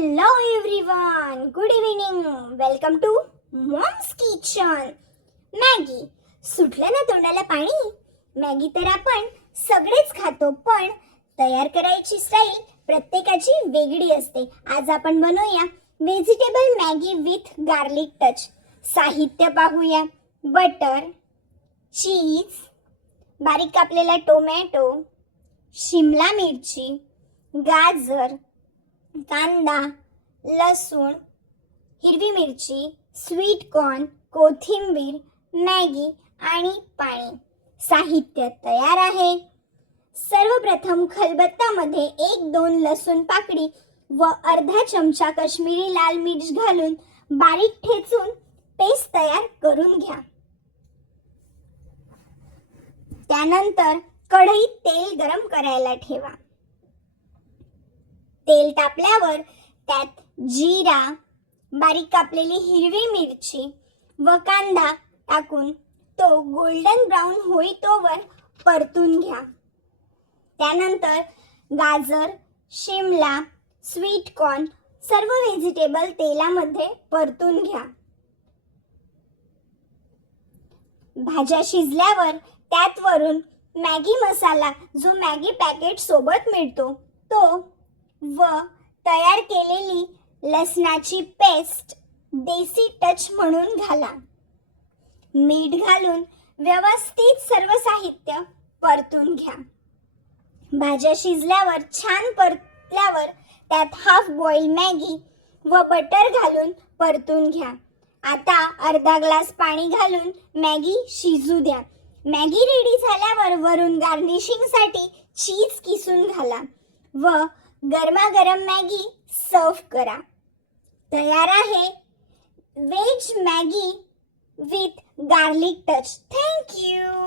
Hello everyone, good evening. Welcome to Mom's Kitchen. Maggi सुटलं ना तोंडाला पाणी. मॅगी तर आपण सगळेच खातो, पण तयार करायची स्टाईल प्रत्येकाची वेगळी असते. आज आपण बनवूया vegetable Maggi with garlic touch. साहित्य पाहूया. बटर, चीज, बारीक कापलेला टोमॅटो, शिमला मिरची, गाजर, कांदा, लसूण, हिरवी मिरची, स्वीट कॉर्न, कोथिंबीर, मॅगी आणि पाणी. साहित्य तयार आहे. सर्वप्रथम खलबत्त्यामध्ये 1-2 लसूण पाकळी व अर्धा चमचा काश्मीरी लाल मिर्च घालून बारीक ठेचून पेस्ट तयार करून घ्या. त्यानंतर कढईत तेल गरम करायला ठेवा. तेल तापल्यावर त्यात जिरा, बारीक कापलेली हिरवी मिरची व कांदा टाकून तो गोल्डन ब्राऊन होईतोवर परतून घ्या. त्यानंतर गाजर, शिमला, स्वीट कॉर्न सर्व व्हेजिटेबल तेलामध्ये परतून घ्या. भाज्या शिजल्यावर त्यात वरून मॅगी मसाला जो मॅगी पॅकेट सोबत मिळतो तो व तयार केलेली लसणाची पेस्ट देसी टच म्हणून घाला. मीठ घालून व्यवस्थित सर्व साहित्य परतून घ्या. भाज्या शिजल्यावर छान परतल्यावर त्यात हाफ बॉईल मॅगी व बटर घालून परतून घ्या. आता अर्धा ग्लास पाणी घालून मॅगी शिजू द्या. मॅगी रेडी झाल्यावर वरून गार्निशिंगसाठी चीज किसून घाला व गरमागरम मॅगी सर्व करा. तयार आहे veg Maggi with garlic touch. Thank you.